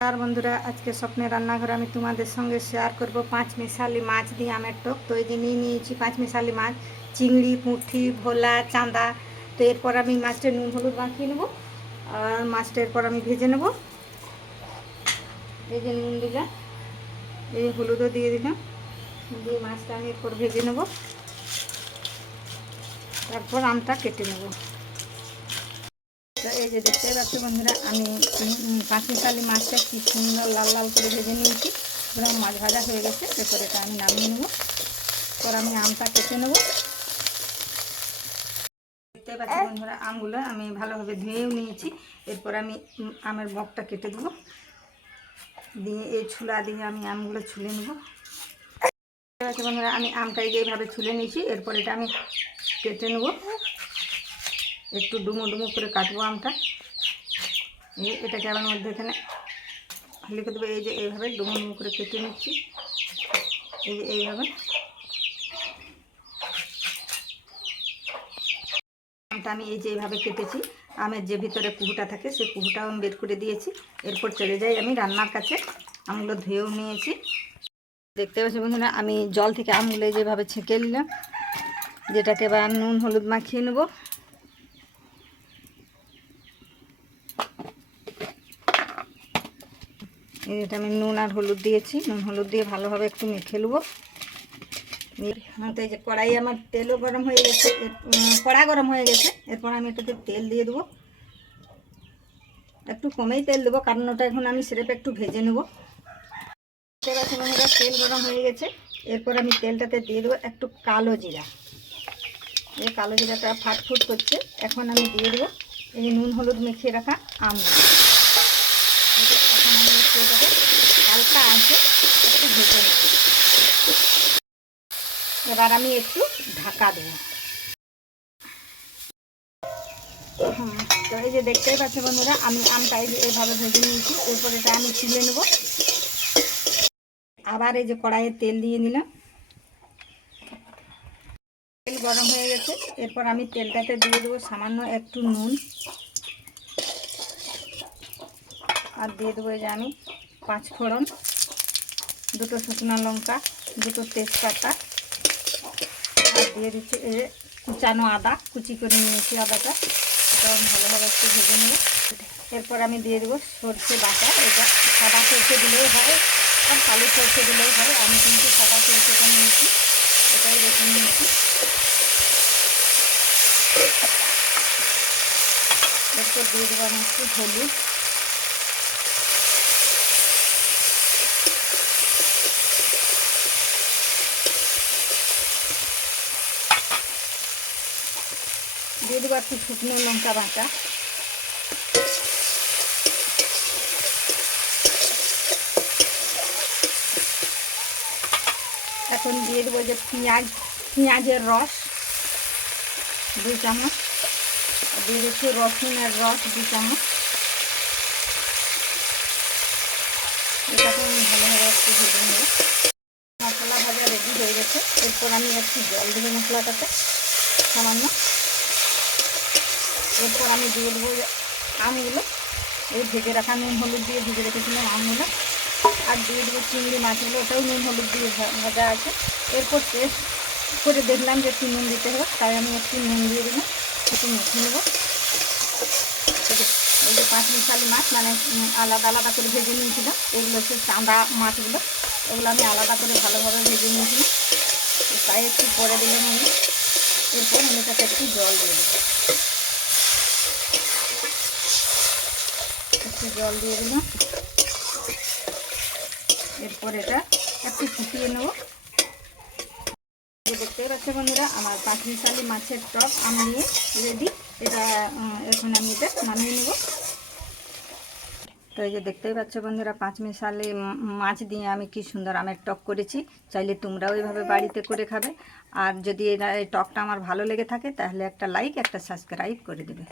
আর বন্ধুরা, আজকে স্বপ্নের রান্নাঘরে আমি তোমাদের সঙ্গে শেয়ার করব পাঁচ মিশালি মাছ দিয়ে আমের টক। তো এই যে নিয়েছি পাঁচ মিশালি মাছ, চিংড়ি, পুঁটি, ভোলা, চাঁদা। তো এরপর আমি মাছটা নুন হলুদ মাখিয়ে নেবো, আর মাছটা এরপর আমি ভেজে নেব। এই যে নুন দিলাম, এই হলুদও দিয়ে দিলাম, দিয়ে মাছটা আমি এরপর ভেজে নেব। তারপর আমটা কেটে নেব। তো এই যে দেখতে পাচ্ছি বন্ধুরা, আমি পাঁচ মিশালি মাছটা কি সুন্দর লাল লাল করে ভেজে নিয়েছি। পুরো মাছ ভাজা হয়ে গেছে। এরপর এটা আমি নামিয়ে নেব। এরপর আমি আমটা কেটে নেব। দেখতে পাচ্ছি বন্ধুরা, আমগুলো আমি ভালোভাবে ধুয়েও নিয়েছি। এরপর আমি আমের বকটা কেটে দেবো, দিয়ে এই ছুলা দিয়ে আমি আমগুলো ছুলে নেব। দেখতে পাচ্ছি বন্ধুরা, আমি আমটা এইভাবে ছুলে নিয়েছি। এরপর এটা আমি কেটে নেব, একটু ডুমো ডুমো করে কাটবো আমটা। এটাকে আবার মধ্যে এখানে লিখে দেবো। এই যে এইভাবে ডুমো ডুমো করে কেটে নিচ্ছি। এই যে এইভাবে আমটা আমি এই যে এইভাবে কেটেছি। আমের যে ভিতরে কুহুটা থাকে সেই কুহুটাও আমি বের করে দিয়েছি। এরপর চলে যাই আমি রান্নার কাছে। আমগুলো ধুয়েও নিয়েছি। দেখতে পাচ্ছি বন্ধুরা, আমি জল থেকে আমগুলো যেভাবে ছেঁকে নিলাম, যেটাকে এবার নুন হলুদ মাখিয়ে নেব। এটা আমি নুন আর হলুদ দিয়েছি। নুন হলুদ দিয়ে ভালোভাবে একটু মেখে নেবো। এই যে কড়াই আমার তেলও গরম হয়ে গেছে, কড়া গরম হয়ে গেছে। এরপর আমি এটাতে তেল দিয়ে দেবো। একটু কমেই তেল দেবো, কারণ ওটা এখন আমি সেরেপে একটু ভেজে নেবো। তেল গরম হয়ে গেছে। এরপর আমি তেলটাতে দিয়ে দেবো একটু কালো জিরা। এই কালো জিরাটা ফাটফুট করছে। এখন আমি দিয়ে দেবো এই নুন হলুদ মেখে রাখা আমগুলো। এখন আমি এটাকে হালকা আঁচে একটু ভেজে নেব। এবার আমি একটু ঢাকা দেবো। তো এই যে দেখতেই পাচ্ছি বন্ধুরা, আমি আমটা এই যে এইভাবে ভেজে নিয়েছি। এরপর এটা আমি তুলে নেব। আবার এই যে কড়াইয়ে তেল দিয়ে নিলাম। তেল গরম হয়ে গেছে। এরপর আমি তেলটাতে দিয়ে দেবো সামান্য একটু নুন, আর দিয়ে দেবো এই যে আমি 5 ফোড়ন, 2টো শুকনো লঙ্কা, 2টো তেজপাতা, আর দিয়ে দিচ্ছি এই যে কুচানো আদা, কুচি করে নিয়েছি আদাটা। এটা আমি ভালোভাবে একটু ভেজে নেব। এরপর আমি দিয়ে দেবো সরষে বাটা। এটা সাদা সরষে দিলেও হয় আর কালো সরষে দিলেও হয়। আমি কিন্তু সাদা সরষেটা নিয়েছি, এটাই বেশি নিয়েছি। এরপর দিয়ে দেবো আমি একটু হলুদ, দিয়ে দেবো একটু শুকনো লঙ্কা বাটা, এখন দিয়ে দেবো যে পেঁয়াজের রস 2 চামচ, দিয়ে দিচ্ছি রসুনের রস 2 চামচ। এটাকে আমি ভালোভাবে একটু ভেজে নেব। মশলা ভাজা রেডি হয়ে গেছে। এরপর আমি একটু জল দেবো মশলাটাতে সামান্য। এরপর আমি দিয়ে দেবো আমগুলো, এই ভেজে রাখা নুন হলুদ দিয়ে ভেজে রেখেছিলাম আমগুলো, আর দিয়ে দেবো চিংড়ি মাছগুলো, ওটাও নুন হলুদ দিয়ে ভাজা আছে। এরপর টেস্ট করে দেখলাম যে একটু নুন দিতে হবে, তাই আমি একটু নুন দিয়ে দিলাম। একটু মেখে নেব। এই যে 5 মিশালি মাছ মানে আলাদা আলাদা করে ভেজে নিয়েছিলাম। এগুলো হচ্ছে চাঁদা মাছগুলো, এগুলো আমি আলাদা করে ভালোভাবে ভেজে নিয়েছিলাম, তাই একটু পরে দিলাম আমি। এরপর আমি এটাতে একটু জল দিয়ে দেবো। একটু জল দিয়ে দিলাম। এরপর এটা একটু ফুটিয়ে নেব। দেখতেই পাচ্ছি বন্ধুরা, আমার 5 মিশালি মাছের টক আমি নিয়ে রেডি। এটা এখন আমি এটা নামিয়ে নেব। তো এই যে দেখতেই পাচ্ছ বন্ধুরা, 5 মিশালি মাছ দিয়ে আমি কি সুন্দর আমের টক করেছি। চাইলে তোমরাও এইভাবে বাড়িতে করে খাবে। আর যদি এই টকটা আমার ভালো লেগে থাকে, তাহলে একটা লাইক একটা সাবস্ক্রাইব করে দেবে।